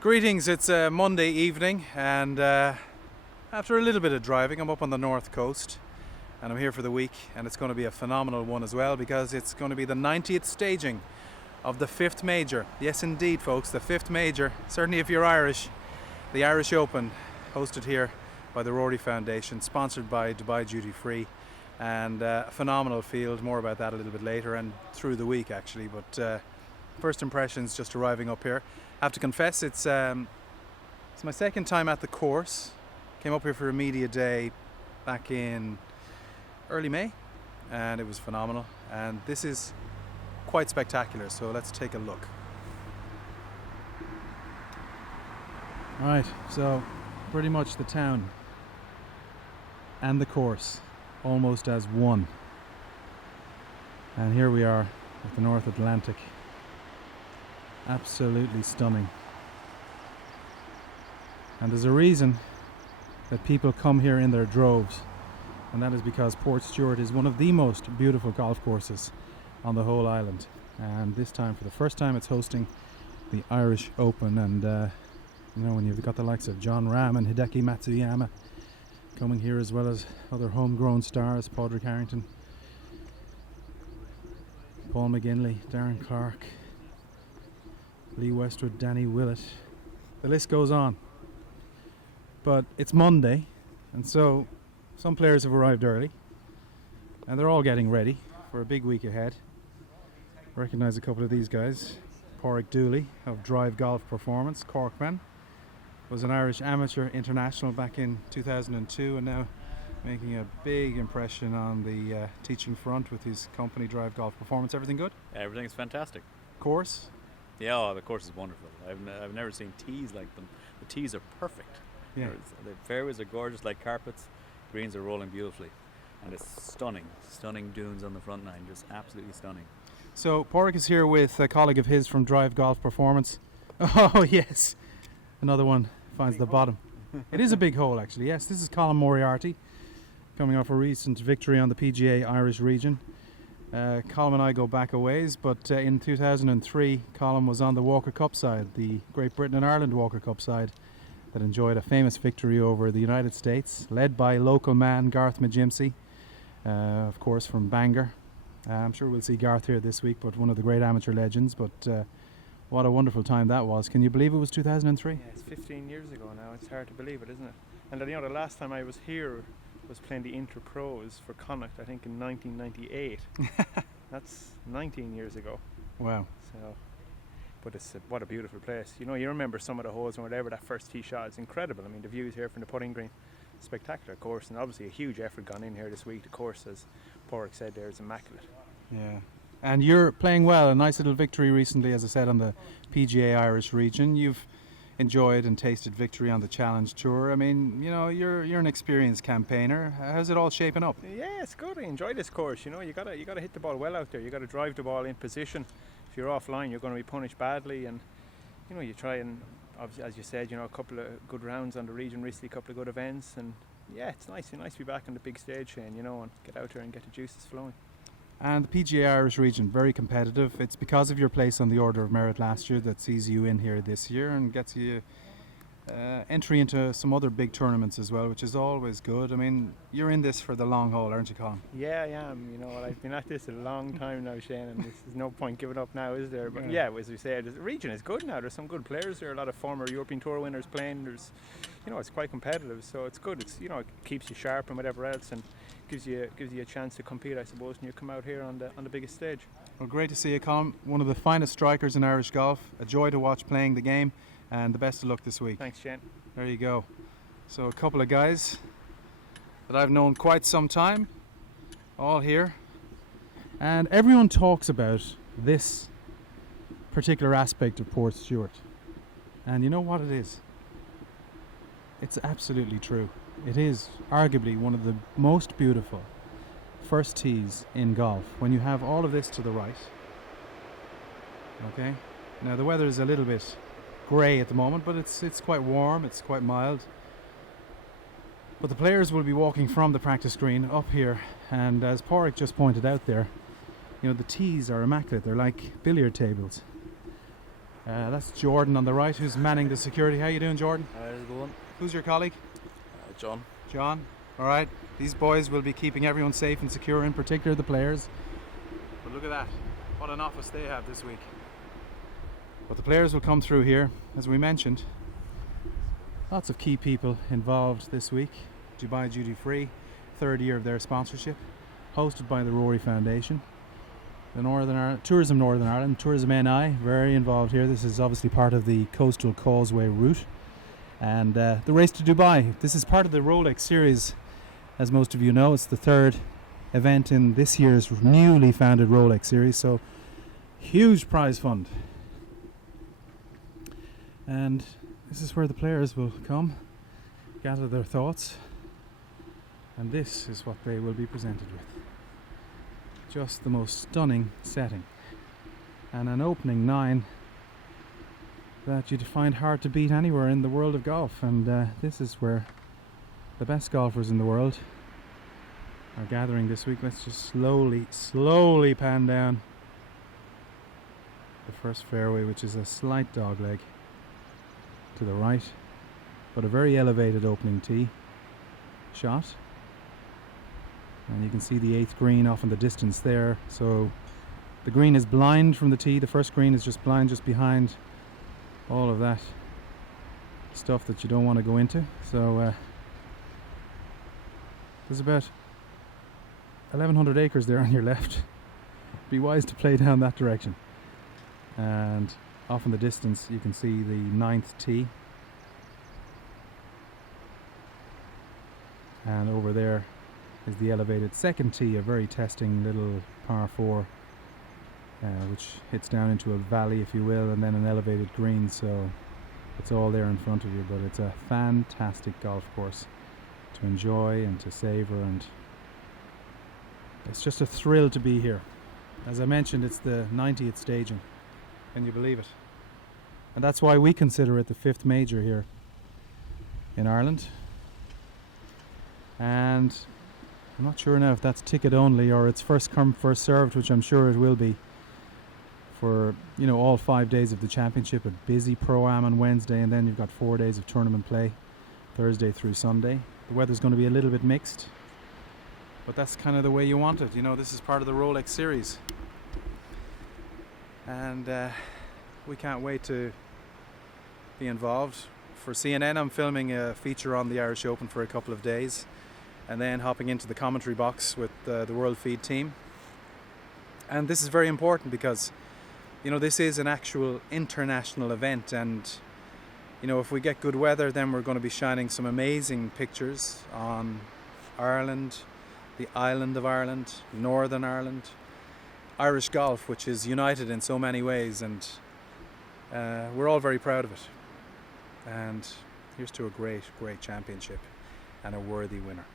Greetings, it's a Monday evening and after a little bit of driving I'm up on the north coast and I'm here for the week, and it's going to be a phenomenal one as well because it's going to be the 90th staging of the 5th major. Yes indeed folks, the 5th major, certainly if you're Irish, the Irish Open, hosted here by the Rory Foundation, sponsored by Dubai Duty Free, and a phenomenal field. More about that a little bit later and through the week actually, but first impressions just arriving up here. I have to confess it's my second time at the course. Came up here for a media day back in early May and it was phenomenal, and this is quite spectacular, so let's take a look. Right, so pretty much the town and the course almost as one, and here we are at the North Atlantic. Absolutely stunning, and there's a reason that people come here in their droves, and that is because Portstewart is one of the most beautiful golf courses on the whole island, and this time, for the first time, it's hosting the Irish Open. And you know, when you've got the likes of John Rahm and Hideki Matsuyama coming here, as well as other homegrown stars, Padraig Harrington, Paul McGinley, Darren Clark, Lee Westwood, Danny Willett, the list goes on. But it's Monday, and so some players have arrived early and they're all getting ready for a big week ahead. I recognise a couple of these guys. Porrick Dooley of Drive Golf Performance, Corkman, was an Irish amateur international back in 2002 and now making a big impression on the teaching front with his company Drive Golf Performance. Everything good? Everything's fantastic. Course? Yeah, oh, the course is wonderful. I've never seen tees like them. The tees are perfect. Yeah. The fairways are gorgeous like carpets. Greens are rolling beautifully. And it's stunning dunes on the front nine, just absolutely stunning. So Porrick is here with a colleague of his from Drive Golf Performance. Oh yes, another one finds the bottom. It is a big hole actually, yes. This is Colin Moriarty, coming off a recent victory on the PGA Irish region. Colin and I go back a ways, but in 2003 Colin was on the Walker Cup side, the Great Britain and Ireland Walker Cup side, that enjoyed a famous victory over the United States, led by local man Garth McGimsey, of course from Bangor. I'm sure we'll see Garth here this week, but one of the great amateur legends. But what a wonderful time that was. Can you believe it was 2003? Yeah, it's 15 years ago now. It's hard to believe it, isn't it? And you know, the last time I was here was playing the Inter Pros for Connacht, I think in 1998. That's 19 years ago. Wow. So, but what a beautiful place. You know, you remember some of the holes and whatever, that first tee shot is incredible. I mean, the views here from the putting green, spectacular course, and obviously a huge effort gone in here this week. The course, as Porrick said there, is immaculate. Yeah. And you're playing well. A nice little victory recently, as I said, on the PGA Irish region. You've enjoyed and tasted victory on the Challenge Tour. I mean, you know, you're an experienced campaigner. How's it all shaping up? Yeah, it's good. I enjoy this course. You know, you gotta hit the ball well out there. You gotta drive the ball in position. If you're offline, you're going to be punished badly. And you know, you try and, obviously, as you said, you know, a couple of good rounds on the region recently, a couple of good events, and yeah, it's nice to be back on the big stage, Shane. You know, and get out there and get the juices flowing. And the PGA Irish region, very competitive. It's because of your place on the Order of Merit last year that sees you in here this year and gets you entry into some other big tournaments as well, which is always good. I mean, you're in this for the long haul, aren't you, Colin? Yeah, I am. You know, I've been at this a long time now, Shane, and there's no point giving up now, is there? But yeah, as we said, the region is good now. There's some good players there, a lot of former European Tour winners playing. There's, you know, it's quite competitive, so it's good. It's, you know, it keeps you sharp and whatever else, and gives you a chance to compete, I suppose, when you come out here on the biggest stage. Well, great to see you, Colin. One of the finest strikers in Irish golf. A joy to watch playing the game, and the best of luck this week. Thanks, Shane. There you go. So a couple of guys that I've known quite some time, all here, and everyone talks about this particular aspect of Portstewart, and you know what it is? It's absolutely true. It is arguably one of the most beautiful first tees in golf when you have all of this to the right. Okay, now the weather is a little bit grey at the moment, but it's quite warm, it's quite mild. But the players will be walking from the practice green up here, and as Porrick just pointed out there, you know, the tees are immaculate. They're like billiard tables. That's Jordan on the right, who's manning the security. How you doing, Jordan? How's it going? Who's your colleague? John. John. All right. These boys will be keeping everyone safe and secure, in particular the players. But look at that. What an office they have this week. But the players will come through here, as we mentioned. Lots of key people involved this week. Dubai Duty Free, 3rd year of their sponsorship, hosted by the Rory Foundation. The Tourism Northern Ireland, Tourism NI, very involved here. This is obviously part of the Coastal Causeway route. And the race to Dubai. This is part of the Rolex series, as most of you know. It's the 3rd event in this year's newly founded Rolex series. So, huge prize fund. And this is where the players will come, gather their thoughts, and this is what they will be presented with. Just the most stunning setting, and an opening 9 that you'd find hard to beat anywhere in the world of golf. And this is where the best golfers in the world are gathering this week. Let's just slowly pan down the first fairway, which is a slight dogleg to the right, but a very elevated opening tee shot. And you can see the 8th green off in the distance there. So the green is blind from the tee. The first green is just blind, just behind all of that stuff that you don't want to go into. So there's about 1,100 acres there on your left. Be wise to play down that direction. And off in the distance you can see the 9th tee. And over there is the elevated 2nd tee, a very testing little par 4, which hits down into a valley, if you will, and then an elevated green. So it's all there in front of you, but it's a fantastic golf course to enjoy and to savor, and it's just a thrill to be here. As I mentioned, it's the 90th staging. Can you believe it? And that's why we consider it the 5th major here in Ireland. And I'm not sure now if that's ticket only or it's first come, first served, which I'm sure it will be for, all 5 days of the championship. A busy Pro-Am on Wednesday, and then you've got 4 days of tournament play, Thursday through Sunday. The weather's going to be a little bit mixed, but that's kind of the way you want it. This is part of the Rolex series. And we can't wait to be involved. For CNN, I'm filming a feature on the Irish Open for a couple of days, and then hopping into the commentary box with the World Feed team. And this is very important because, this is an actual international event, and, if we get good weather, then we're going to be shining some amazing pictures on Ireland, the island of Ireland, Northern Ireland, Irish golf, which is united in so many ways, and we're all very proud of it. And here's to a great championship and a worthy winner.